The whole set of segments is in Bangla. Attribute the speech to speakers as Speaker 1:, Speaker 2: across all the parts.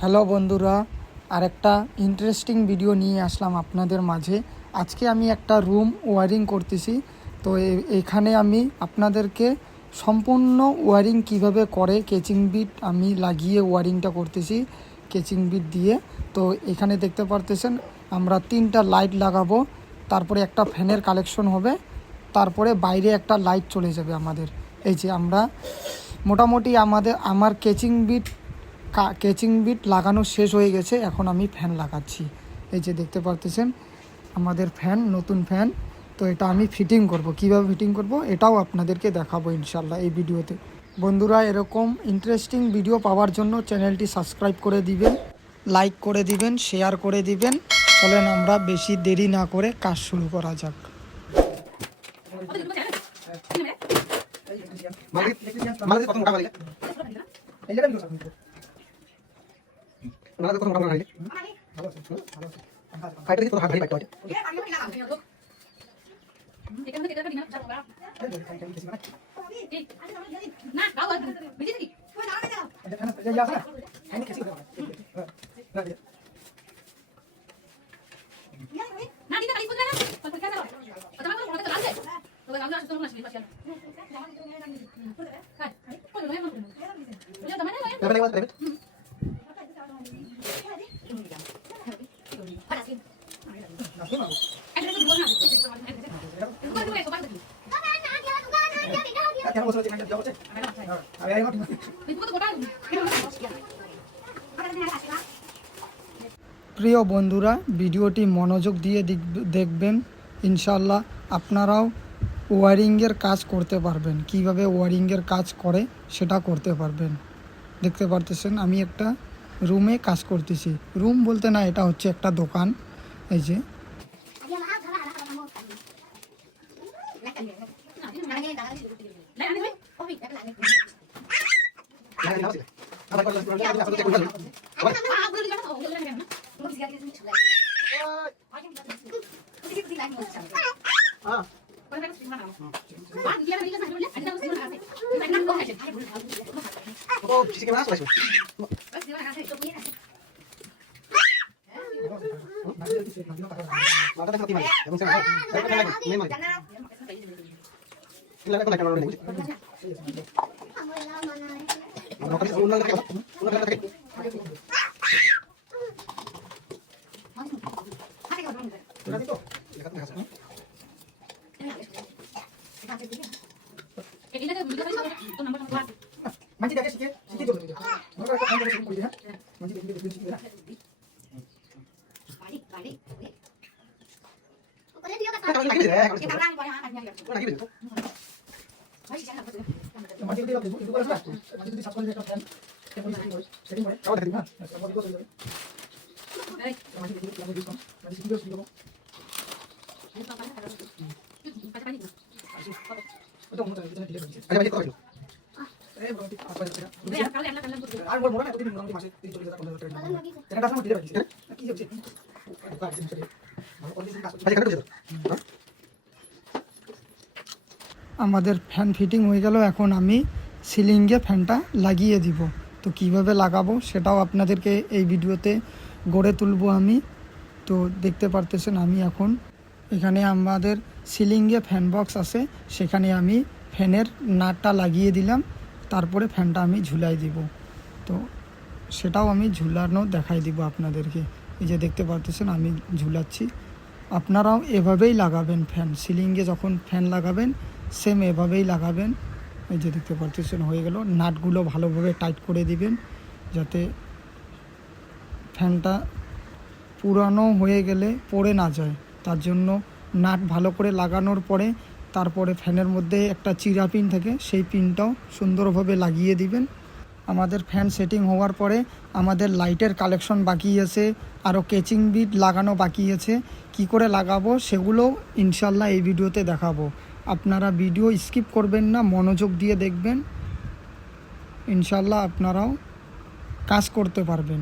Speaker 1: হ্যালো বন্ধুরা, আরেকটা ইন্টারেস্টিং ভিডিও নিয়ে আসলাম আপনাদের মাঝে। আজকে আমি একটা রুম ওয়ারিং করতেছি। তো এখানে আমি আপনাদেরকে সম্পূর্ণ ওয়ারিং কীভাবে করে কেচিং বিট আমি লাগিয়ে ওয়ারিংটা করতেছি কেচিং বিট দিয়ে। তো এখানে দেখতে পারতেছেন, আমরা তিনটা লাইট লাগাবো, তারপরে একটা ফ্যানের কালেকশন হবে, তারপরে বাইরে একটা লাইট চলে যাবে আমাদের। এই যে আমরা, মোটামুটি আমাদের, আমার কেচিং বিট কেচিং বিট লাগানো শেষ হয়ে গেছে এখন আমি ফ্যান লাগাচ্ছি এই যে দেখতে পারতেছেন আমাদের ফ্যান নতুন ফ্যান তো এটা আমি ফিটিং করব কীভাবে ফিটিং করব এটাও আপনাদেরকে দেখাবো ইনশাল্লাহ এই ভিডিওতে বন্ধুরা এরকম ইন্টারেস্টিং ভিডিও পাওয়ার জন্য চ্যানেলটি সাবস্ক্রাইব করে দিবেন লাইক করে দিবেন শেয়ার করে দিবেন চলেন আমরা বেশি দেরি না করে কাজ শুরু করা যাক
Speaker 2: মালকে কত মোটা মালিক মালকে কত মোটা মালিক ফাইটার কি তোর হাত ভারী বাইক Dapat lewat,
Speaker 1: প্রিয় বন্ধুরা, ভিডিওটি মনোযোগ দিয়ে দেখবেন। ইনশাল্লাহ আপনারাও ওয়ারিংয়ের কাজ করতে পারবেন। কীভাবে ওয়ারিংয়ের কাজ করে সেটা করতে পারবেন। দেখতে পারতেছেন, আমি একটা রুমে কাজ করতেছি। রুম বলতে না, এটা হচ্ছে একটা দোকান। এই যে
Speaker 2: Terima lagi gitu. Lagi. Sudah itu. Dekat dekat. Manci dah sikit, sikit dulu. Maka aku
Speaker 1: আমাদের ফ্যান ফিটিং হয়ে গেল, এখন আমি সিলিংয়ে ফ্যানটা লাগিয়ে দিব। তো কীভাবে লাগাবো সেটাও আপনাদেরকে এই ভিডিওতে গড়ে তুলবো আমি। তো দেখতে পারতেছেন, আমি এখন এখানে আমাদের সিলিংয়ে ফ্যান বক্স আছে, সেখানে আমি ফ্যানের নাটটা লাগিয়ে দিলাম, তারপরে ফ্যানটা আমি ঝুলাই দিব। তো সেটাও আমি ঝুলানো দেখাই দিব আপনাদেরকে। এই যে দেখতে পারতেছেন, আমি ঝুলাচ্ছি। আপনারাও এভাবেই লাগাবেন ফ্যান সিলিংয়ে যখন ফ্যান লাগাবেন সেম এভাবেই লাগাবেন। এই যে দেখতে পারতেছেন হয়ে গেল। নাটগুলো ভালোভাবে টাইট করে দিবেন, যাতে ফ্যানটা পুরানো হয়ে গেলে পড়ে না যায়। তার জন্য নাট ভালো করে লাগানোর পরে তারপরে ফ্যানের মধ্যে একটা চিরা পিন থাকে, সেই পিনটাও সুন্দরভাবে লাগিয়ে দিবেন। আমাদের ফ্যান সেটিং হওয়ার পরে আমাদের লাইটের কালেকশন বাকি আছে, আরও কেচিং বিট লাগানো বাকি আছে। কি করে লাগাবো সেগুলো ইনশাল্লাহ এই ভিডিওতে দেখাবো। আপনারা ভিডিও স্কিপ করবেন না, মনোযোগ দিয়ে দেখবেন। ইনশাল্লাহ আপনারাও কাজ করতে পারবেন।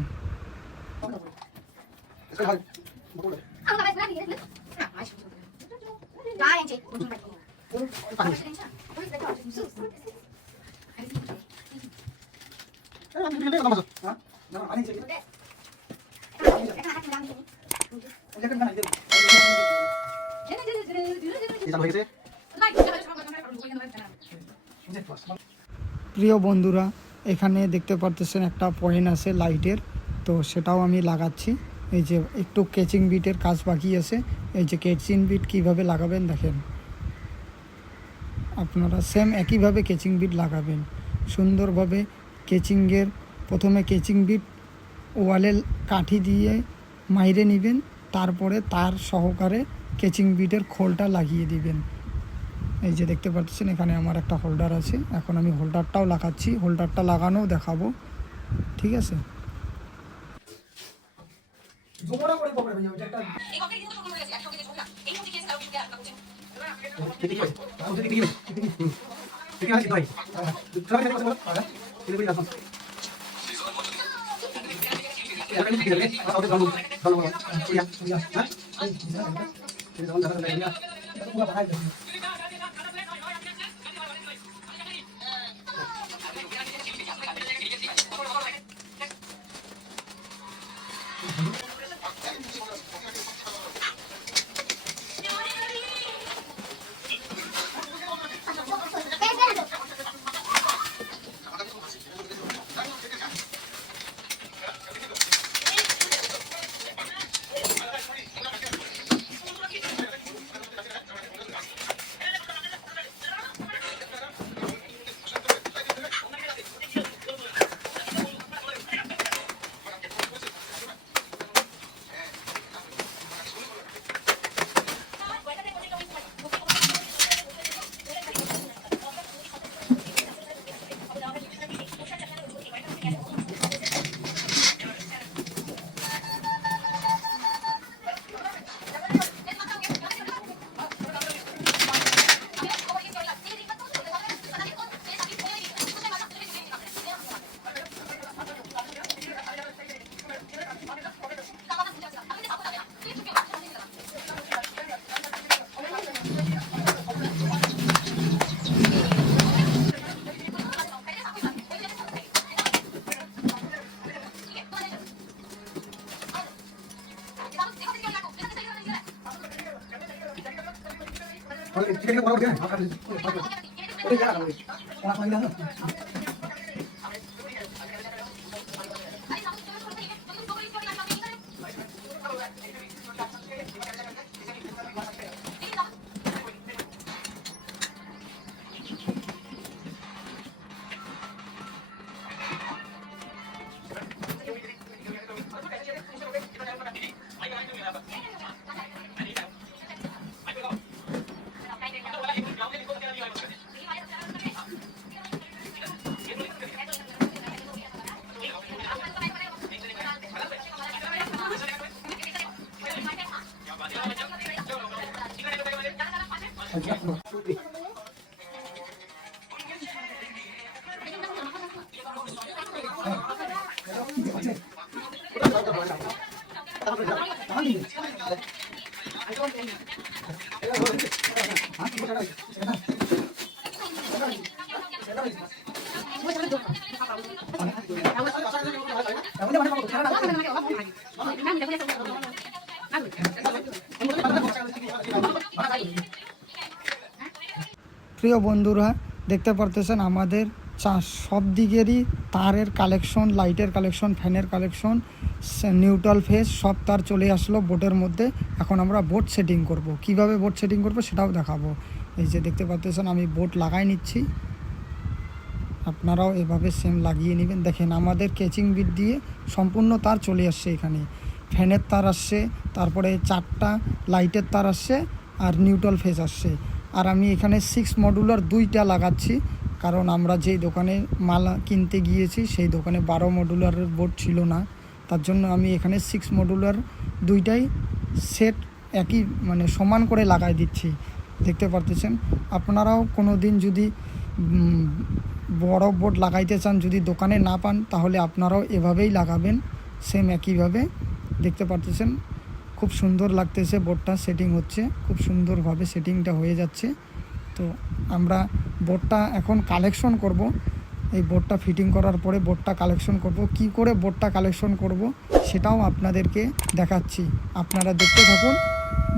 Speaker 2: এটা হয়ে গেছে।
Speaker 1: প্রিয় বন্ধুরা, এখানে দেখতে পারতেছেন একটা পয়েন্ট আছে লাইটের তো সেটাও আমি লাগাচ্ছি। এই যে একটু কেচিং বিটের কাজ বাকি আছে। এই যে কেচিং বিট কীভাবে লাগাবেন দেখেন। আপনারা সেম একইভাবে কেচিং বিট লাগাবেন। সুন্দরভাবে কেচিংয়ের প্রথমে কেচিং বিট ওয়ালে কাঠি দিয়ে মাইরে নেবেন। তারপরে তার সহকারে কেচিং বিটের খোলটা লাগিয়ে দিবেন। এই যে দেখতে পাচ্ছেন এখানে আমার একটা হোল্ডার আছে এখন আমি হোল্ডারটাও লাগাচ্ছি হোল্ডারটা লাগানোও দেখাবো ঠিক আছে
Speaker 2: জোমরা করে
Speaker 1: প্রিয় বন্ধুরা, দেখতে পারতেছেন আমাদের চা, সব দিকেরই তারের কালেকশন লাইটের কালেকশন ফ্যানের কালেকশন নিউট্রাল ফেস সব তার চলে আসলো বোটের মধ্যে। এখন আমরা বোট সেটিং করব। কীভাবে বোট সেটিং করব সেটাও দেখাবো। এই যে দেখতে পারতেছেন, আমি বোট লাগাই নিচ্ছি। আপনারাও এভাবে সেম লাগিয়ে নেবেন। দেখেন, আমাদের কেচিং বিট দিয়ে সম্পূর্ণ তার চলে আসছে এখানে। ফ্যানের তার আসছে, তারপরে চারটা লাইটের তার আসছে, আর নিউট্রাল ফেস আসছে। আর আমি এখানে সিক্স মডুলার দুইটা লাগাচ্ছি, কারণ আমরা যেই দোকানে মাল কিনতে গিয়েছি, সেই দোকানে বারো মডুলারের বোর্ড ছিল না। তার জন্য আমি এখানে সিক্স মডুলার দুইটাই সেট একই মানে সমান করে লাগাই দিচ্ছি। দেখতে পারতেছেন? আপনারাও কোনো দিন যদি বড় বোর্ড লাগাইতে চান, যদি দোকানে না পান, তাহলে আপনারাও এভাবেই লাগাবেন সেম একইভাবে। দেখতে পারতেছেন? খুব সুন্দর লাগতেছে বোর্ডটা সেটিং হচ্ছে, খুব সুন্দরভাবে সেটিংটা হয়ে যাচ্ছে। তো আমরা বোর্ডটা এখন কালেকশন করব। এই বোর্ডটা ফিটিং করার পরে বোর্ডটা কালেকশন করব। কি করে বোর্ডটা কালেকশন করব সেটাও আপনাদেরকে দেখাচ্ছি। আপনারা দেখতে থাকুন,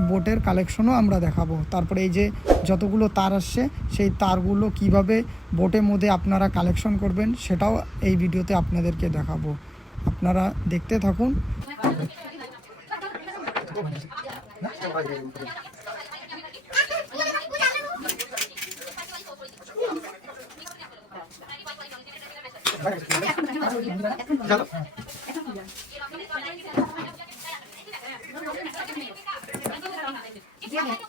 Speaker 1: বোটের কালেকশনও আমরা দেখাবো। তারপরে এই যে যতগুলো তার আসছে, সেই তারগুলো কীভাবে বোটের মধ্যে আপনারা কালেকশন করবেন, সেটাও এই ভিডিওতে আপনাদেরকে দেখাবো। আপনারা দেখতে থাকুন। Yeah.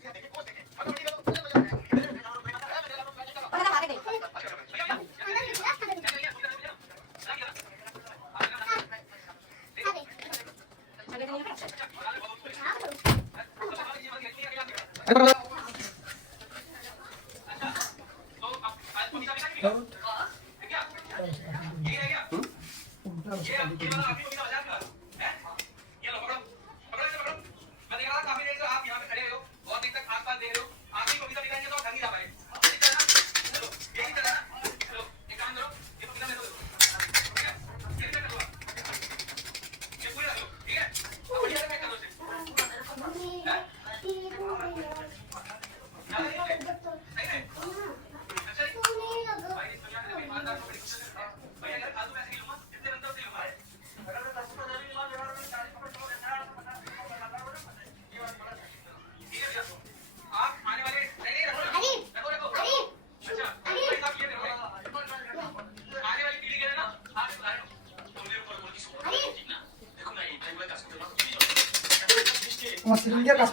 Speaker 1: সিলিংয়ের কাজ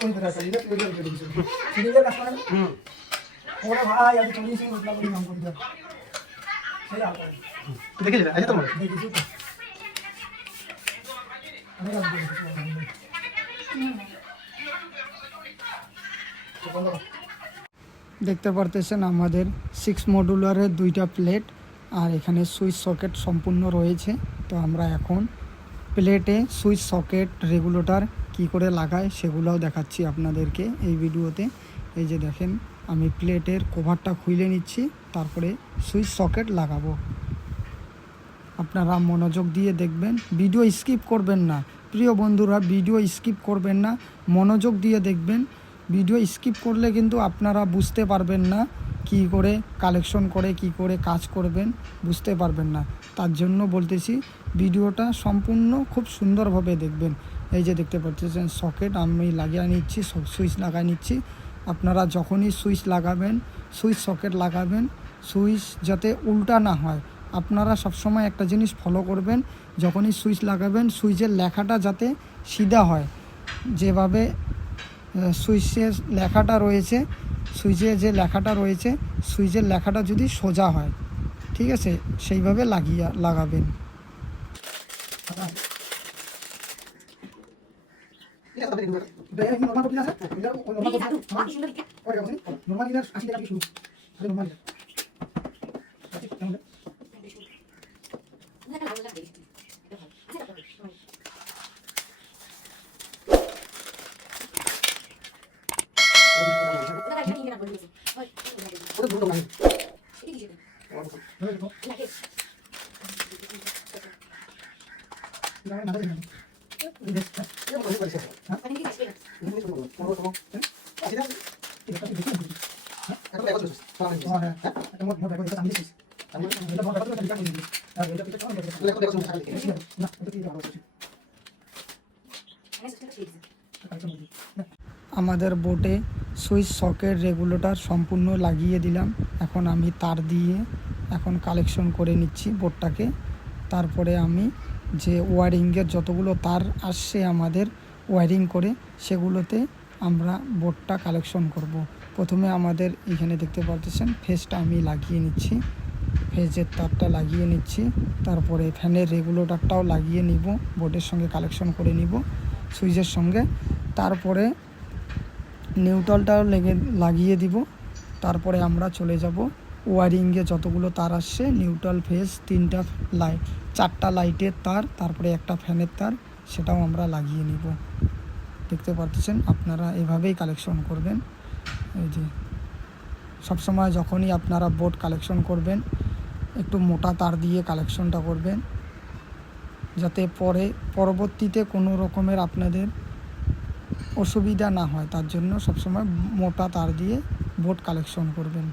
Speaker 1: করতে থাকে এটা তুই করে দিছিস সিলিংয়ের কাজ করে ওরে ভাই আমি চলে আমি নাম করে দাও সেই আলো
Speaker 2: দেখেছিস? আছে তোমার
Speaker 1: তো। আমি কাজ দেখতে পারতেছেন আমাদের সিক্স মডুলারের দুইটা প্লেট আর এখানে সুইচ সকেট সম্পূর্ণ রয়েছে। তো আমরা এখন প্লেটে সুইচ সকেট রেগুলেটর কি করে লাগায় সেগুলোও দেখাচ্ছি আপনাদেরকে এই ভিডিওতে। এই যে দেখেন, আমি প্লেটের কভারটা খুলে নিচ্ছি, তারপরে সুইচ সকেট লাগাবো। আপনারা মনোযোগ দিয়ে দেখবেন, ভিডিও স্কিপ করবেন না। প্রিয় বন্ধুরা, ভিডিও স্কিপ করবেন না, মনোযোগ দিয়ে দেখবেন। ভিডিও স্কিপ করলে কিন্তু আপনারা বুঝতে পারবেন না কি করে কালেকশন করে, কি করে কাজ করবেন, বুঝতে পারবেন না। তার জন্য বলতেছি, ভিডিওটা সম্পূর্ণ খুব সুন্দরভাবে দেখবেন। এই যে দেখতে পাচ্ছেন সকেট আমি লাগিয়ে নিচ্ছি সুইচ লাগাই নিচ্ছি। আপনারা যখনই সুইচ লাগাবেন সুইচ সকেট লাগাবেন সুইচ যাতে উল্টা না হয়। আপনারা সবসময় একটা জিনিস ফলো করবেন, যখনই সুইচ লাগাবেন সুইচের লেখাটা যাতে সিধা হয়। যেভাবে সুইচের লেখাটা রয়েছে সুইচে যে লেখাটা রয়েছে সুইচের লেখাটা যদি সোজা হয়, ঠিক আছে, সেইভাবে লাগিয়ে, লাগাবেন।
Speaker 2: ধরে এটা এখানে নরমাল কপি আছে এটা নরমাল কপি
Speaker 3: কি সুন্দর এটা
Speaker 2: ওটা বলছি নরমাল গিলার 80 টাকা থেকে শুরু আরে নরমাল
Speaker 3: গিলার
Speaker 2: ওটা ধরো না এটা কি যেটা ওটা ধরো না না না
Speaker 1: আমাদের বোটে সুইচ সকেট রেগুলেটর সম্পূর্ণ লাগিয়ে দিলাম। এখন আমি তার দিয়ে এখন কালেকশন করে নিচ্ছি বোটটাকে তারপরে আমি যে ওয়ারিংয়ের যতগুলো তার আসছে আমাদের ওয়ারিং করে সেগুলোতে আমরা বোর্ডটা কালেকশন করব। প্রথমে আমাদের এখানে দেখতে পাচ্ছেন ফেসটা আমি লাগিয়ে নিচ্ছি। ফেজের তারটা লাগিয়ে নিচ্ছি। তারপরে ফ্যানের রেগুলেটরটাও লাগিয়ে নিব, বোর্ডের সঙ্গে কালেকশন করে নিব, সুইচের সঙ্গে। তারপরে নিউট্রালটাও লেগে লাগিয়ে দিব। তারপরে আমরা চলে যাব ওয়ারিংয়ে যতগুলো তার আসছে নিউট্রাল ফেজ তিনটা লাইট চারটা লাইটের তার, তারপরে একটা ফ্যানের তার, সেটাও আমরা লাগিয়ে নিব। দেখতে পাচ্ছেন, আপনারা এভাবেই কালেকশন করবেন। এই যে, সবসময় যখনই আপনারা বোর্ড কালেকশন করবেন, একটু মোটা তার দিয়ে কালেকশনটা করবেন, যাতে পরে, পরবর্তীতে কোনো রকমের আপনাদের অসুবিধা না হয়। তার জন্য সবসময় মোটা তার দিয়ে বোর্ড কালেকশন করবেন।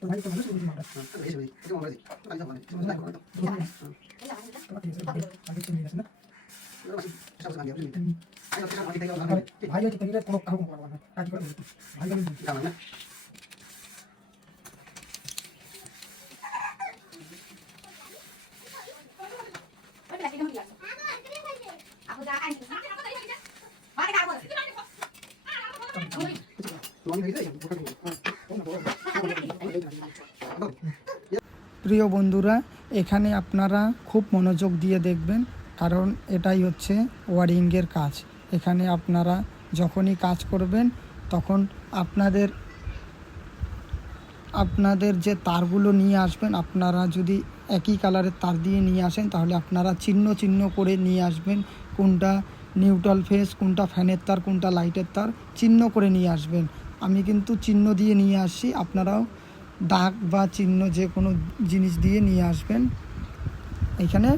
Speaker 2: murah
Speaker 3: Mungkin malam ini ada kemana mana.
Speaker 2: murah
Speaker 3: Itu tipe jenis apa? Bukan
Speaker 1: প্রিয় বন্ধুরা, এখানে আপনারা খুব মনোযোগ দিয়ে দেখবেন, কারণ এটাই হচ্ছে ওয়ারিংয়ের কাজ। এখানে আপনারা যখনই কাজ করবেন, তখন আপনাদের আপনাদের যে তারগুলো নিয়ে আসবেন, আপনারা যদি একই কালারের তার দিয়ে নিয়ে আসেন, তাহলে আপনারা চিহ্ন চিহ্ন করে নিয়ে আসবেন, কোনটা নিউট্রাল ফেস, কোনটা ফ্যানের তার, কোনটা লাইটের তার চিহ্ন করে নিয়ে আসবেন। আমি কিন্তু চিহ্ন দিয়ে নিয়ে আসছি, আপনারাও দাগ বা চিহ্ন যে কোনো জিনিস দিয়ে নিয়ে আসবেন। এখানে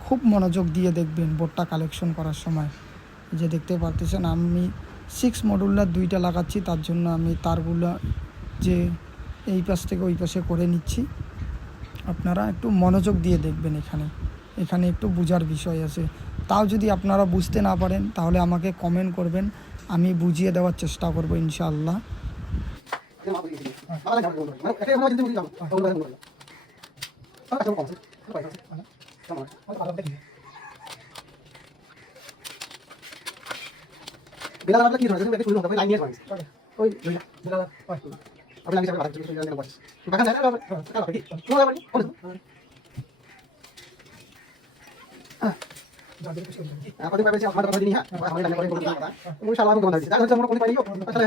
Speaker 1: খুব মনোযোগ দিয়ে দেখবেন বোর্ডটা কালেকশন করার সময়। যে দেখতে পারতেছেন, আমি সিক্স মডুলার দুইটা লাগাচ্ছি, তার জন্য আমি তারগুলো যে এই পাশ থেকে ওই পাশে করে নিচ্ছি। আপনারা একটু মনোযোগ দিয়ে দেখবেন এখানে। এখানে একটু বোঝার বিষয় আছে। তাও যদি আপনারা বুঝতে না পারেন, তাহলে আমাকে কমেন্ট করবেন, আমি বুঝিয়ে দেওয়ার চেষ্টা করব ইনশাআল্লাহ।
Speaker 2: বেলা লাগলে কি ধরে তুমি একটু
Speaker 3: হবে লাইন নিয়ে
Speaker 2: ধরে
Speaker 3: ওই
Speaker 2: বেলা লাগলে আপনি আমি
Speaker 3: যাবেন বাগান চলে যাবেন বসে। বাগান যাবেন আবার কাল কোন যাবেন কোন হ্যাঁ। আপনি ভাবছেন আমার
Speaker 2: কথা দিন হ্যাঁ। আমি করে
Speaker 3: বলতে পারব ওই শালা
Speaker 2: আমি গন্ধ দিছি তাহলে আমরা কোন পাইও আসলে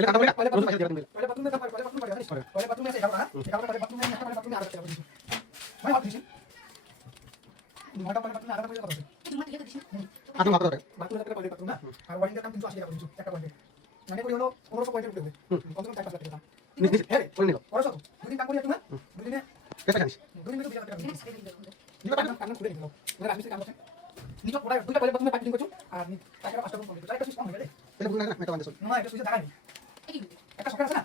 Speaker 2: কাম আমরা কাম করে কাম করে মানে করে কথা
Speaker 3: আপনি মাথা ধরে।
Speaker 2: বাথরুমে একটা পরে বাথরুম না? আর ওয়ারিংয়ের কাম 380 টাকা করে দিছি মানে হলো 1500 পয়েন্টের উপরে কত টাকা টাকা দাম।
Speaker 3: নিস নিস
Speaker 2: হ্যাঁ
Speaker 3: করে নিল।
Speaker 2: পরে দুদিন কাম করি তুমি দুদিনে
Speaker 3: কেসা জানিস
Speaker 2: দুদিন টাকা কাম কাম করে দিলো মানে আমি কাম করতে নিচে পড়া দুইটা পরে বাথরুমে পাইপিং করছ আর টাকা পাঁচটা করে দিছো টাকা সিস্টেম হয়ে গেছে
Speaker 3: এটা বুঝনা না মেটা বান্দে
Speaker 2: না এটা সুইচে টাকা একটা সরকার আছে না?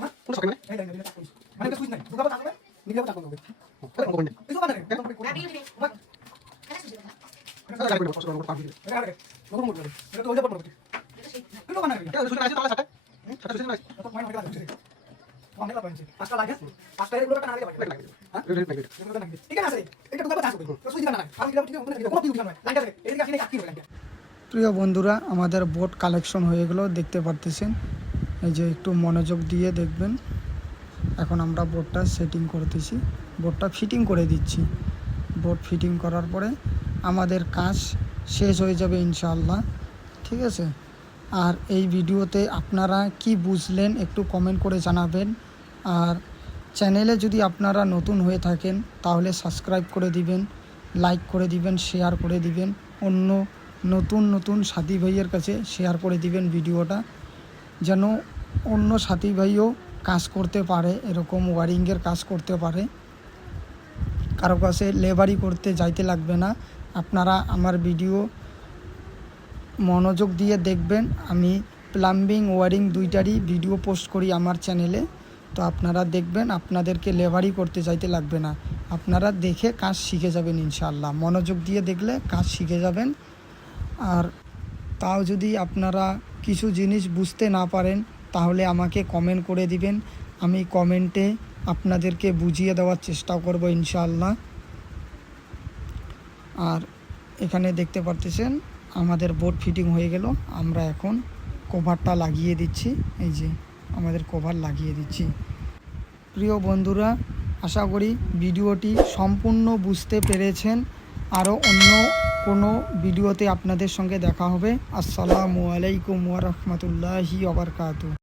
Speaker 2: না
Speaker 3: কোন সকালে
Speaker 2: এই লাইনে দিলে টাকা করিস মানে এটা সুইচ নাই দুগাবা টাকা হবে নিগলাবা টাকা হবে
Speaker 3: এটা কোন কোন
Speaker 2: কিছু কথা নেই একদম করে দিও
Speaker 3: এটা গাড়ি করে কষ্ট করে পাবি
Speaker 2: এটা আরে নতুন মোড় এটা তো ওই যাবার পড়বে কিন্তু
Speaker 3: এটা সুযোগ আছে তাহলে সাথে। সাথে সুযোগ আছে।
Speaker 2: তো মাইন গেছে অনেক লাভ হয়েছে পাঁচটা লাগে। পাঁচটা এর পুরোটা না লাগে
Speaker 3: লাগে লাগে রেডি রেডি
Speaker 2: এগুলো না ঠিক আছে। এটা দুগাবা চাষ করবে তো সুইচ না না আমি দিলাম ঠিক আছে। কোনো বিল না লাইনটা এদিকে আসলে কাকি হবে
Speaker 1: প্রিয় বন্ধুরা আমাদের বোট কালেকশন হয়ে গেলো। দেখতে পারতেছেন? এই যে একটু মনোযোগ দিয়ে দেখবেন। এখন আমরা বোটটা সেটিং করতেছি। বোটটা ফিটিং করে দিচ্ছি। বোট ফিটিং করার পরে আমাদের কাজ শেষ হয়ে যাবে ইনশাআল্লাহ। ঠিক আছে? আর এই ভিডিওতে আপনারা কি বুঝলেন একটু কমেন্ট করে জানাবেন। আর চ্যানেলে যদি আপনারা নতুন হয়ে থাকেন, তাহলে সাবস্ক্রাইব করে দিবেন লাইক করে দিবেন শেয়ার করে দিবেন। অন্য নতুন নতুন সাথী ভাইয়ের কাছে শেয়ার করে দিবেন ভিডিওটা। যেন অন্য সাথী ভাইও কাজ করতে পারে, এরকম ওয়ারিংয়ের কাজ করতে পারে। কারও কাছে লেবারি করতে যাইতে লাগবে না। আপনারা আমার ভিডিও মনোযোগ দিয়ে দেখবেন। আমি প্লাম্বিং ওয়ারিং দুইটারই ভিডিও পোস্ট করি আমার চ্যানেলে তো আপনারা দেখবেন, আপনাদেরকে লেবারি করতে যাইতে লাগবে না। আপনারা দেখে কাজ শিখে যাবেন ইনশাল্লাহ মনোযোগ দিয়ে দেখলে কাজ শিখে যাবেন। আর তাও যদি আপনারা কিছু জিনিস বুঝতে না পারেন, তাহলে আমাকে কমেন্ট করে দিবেন। আমি কমেন্টে আপনাদেরকে বুঝিয়ে দেওয়ার চেষ্টা করব ইনশাআল্লাহ। আর এখানে দেখতে পারতেছেন আমাদের বোর্ড ফিটিং হয়ে গেল। আমরা এখন কভারটা লাগিয়ে দিচ্ছি। এই যে আমাদের কভার লাগিয়ে দিচ্ছি। প্রিয় বন্ধুরা, আশা করি ভিডিওটি সম্পূর্ণ বুঝতে পেরেছেন। আরও অন্য কোনো ভিডিওতে আপনাদের সঙ্গে দেখা হবে। আসসালামু আলাইকুম ওয়া রাহমাতুল্লাহি ওয়া বারাকাতুহু।